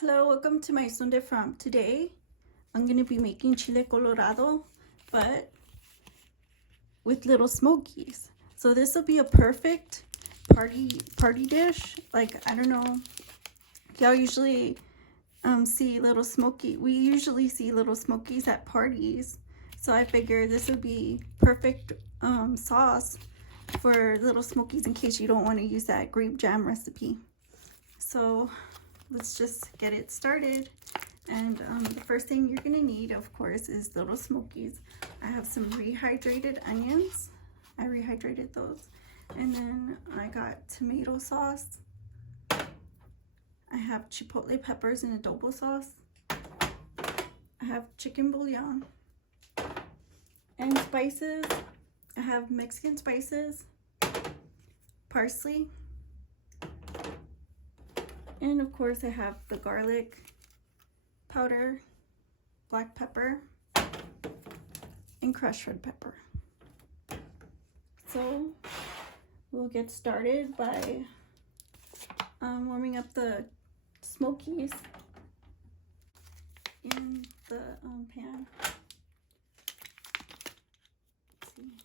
Hello, welcome to my Sunday from today. I'm going to be making chile colorado, but with little smokies. So this will be a perfect party dish. Like, I don't know, y'all usually see little smoky. We usually see little smokies at parties. So I figured this would be perfect sauce for little smokies in case you don't want to use that grape jam recipe. So let's just get it started. And the first thing you're gonna need, of course, is little smokies. I have some rehydrated onions. I rehydrated those. And then I got tomato sauce. I have chipotle peppers and adobo sauce. I have chicken bouillon. And spices, I have Mexican spices, parsley, and of course I have the garlic powder, black pepper, and crushed red pepper. So we'll get started by warming up the smokies in the pan. Let's see if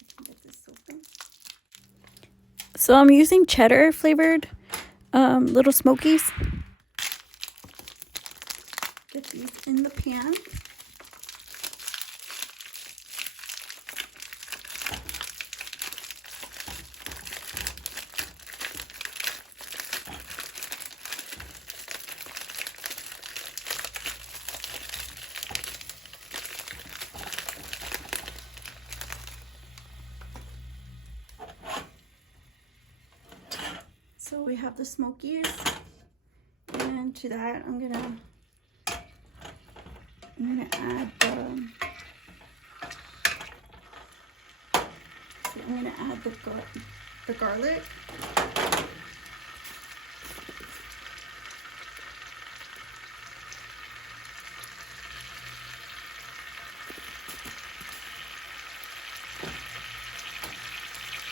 I can get this open. So I'm using cheddar flavored little smokies. Get these in the pan. So we have the smokies, and to that I'm gonna add the garlic.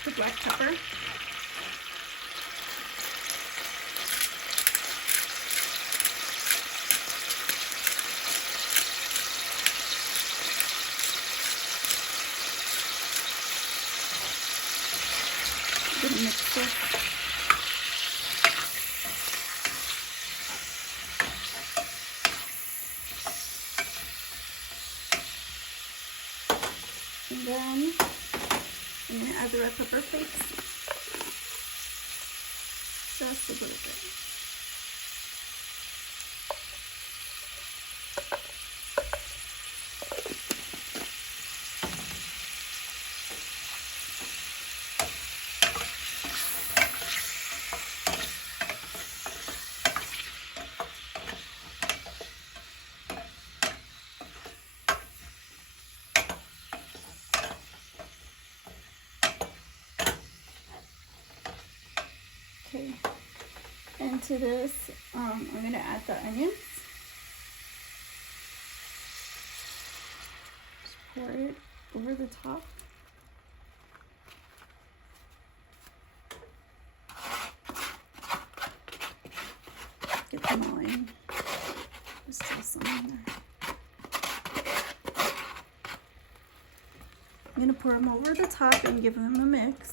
The black pepper. Mix this. And then I'm going to add the red pepper flakes. Just a little bit. Okay, and to this, I'm going to add the onions. Just pour it over the top. Get them all in. There's still some in there. I'm going to pour them over the top and give them a mix.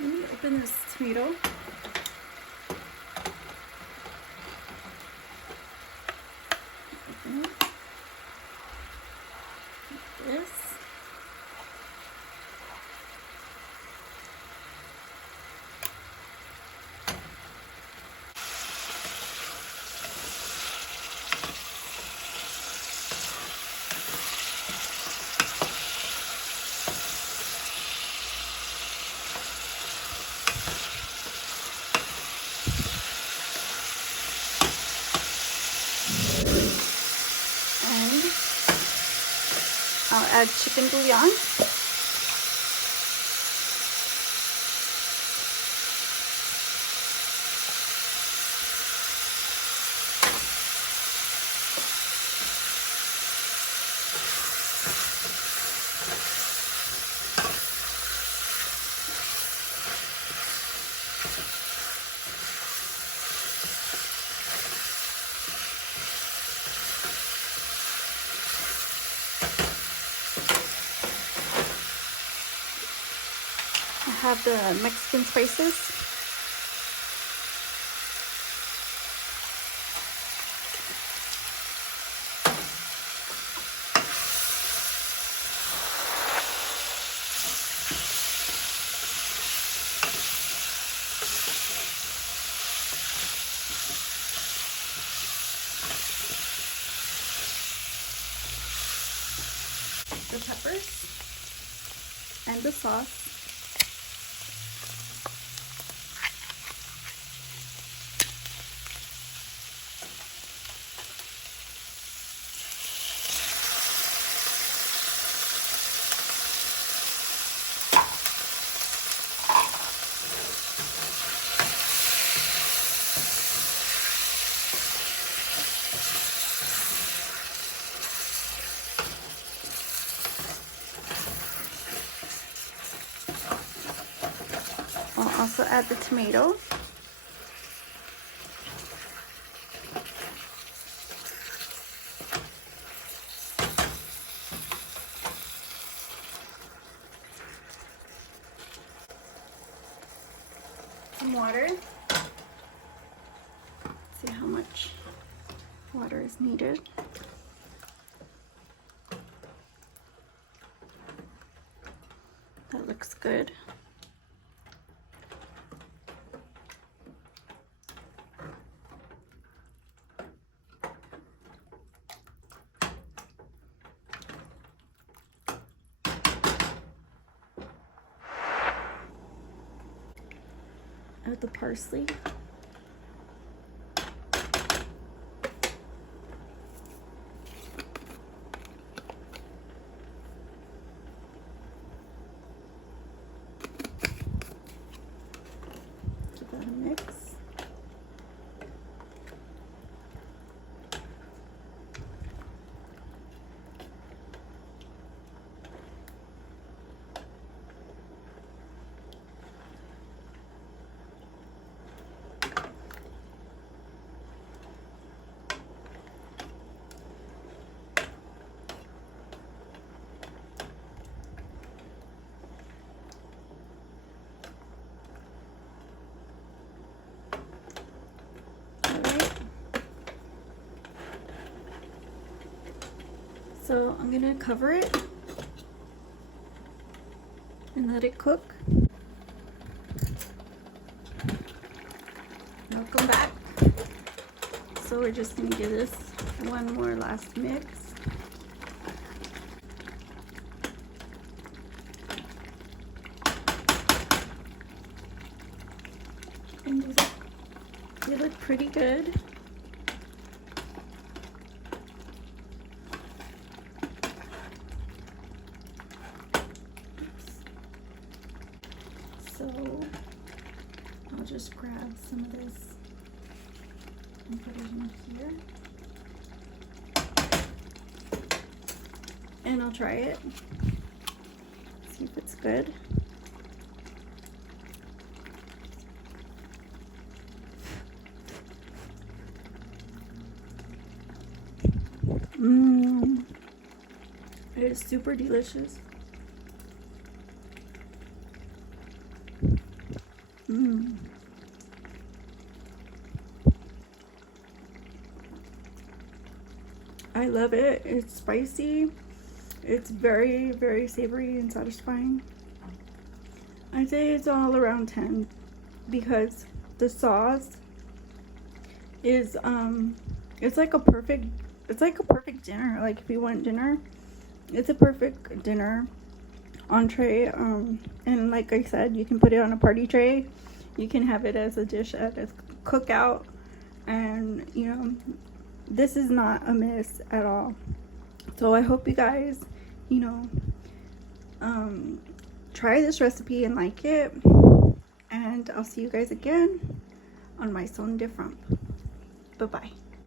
Let me open this tomato. Open it. Like this. I'll add chicken bouillon. I have the Mexican spices. The peppers and the sauce. I'll also add the tomato. Some water. See how much water is needed. That looks good. Add the parsley. Give that a mix. So I'm gonna cover it and let it cook. Welcome back. So we're just gonna give this one more last mix. And they look pretty good. So I'll just grab some of this and put it in here. And I'll try it. See if it's good. It is super delicious. I love it. It's spicy. It's very, very savory and satisfying. I'd say it's all around 10 because the sauce is it's like a perfect dinner. Like if you want dinner, it's a perfect dinner entree. And like I said, you can put it on a party tray. You can have it as a dish at a cookout, and you know, this is not a miss at all. So I hope you guys you know, try this recipe and like it. And I'll see you guys again on my son different. Bye bye.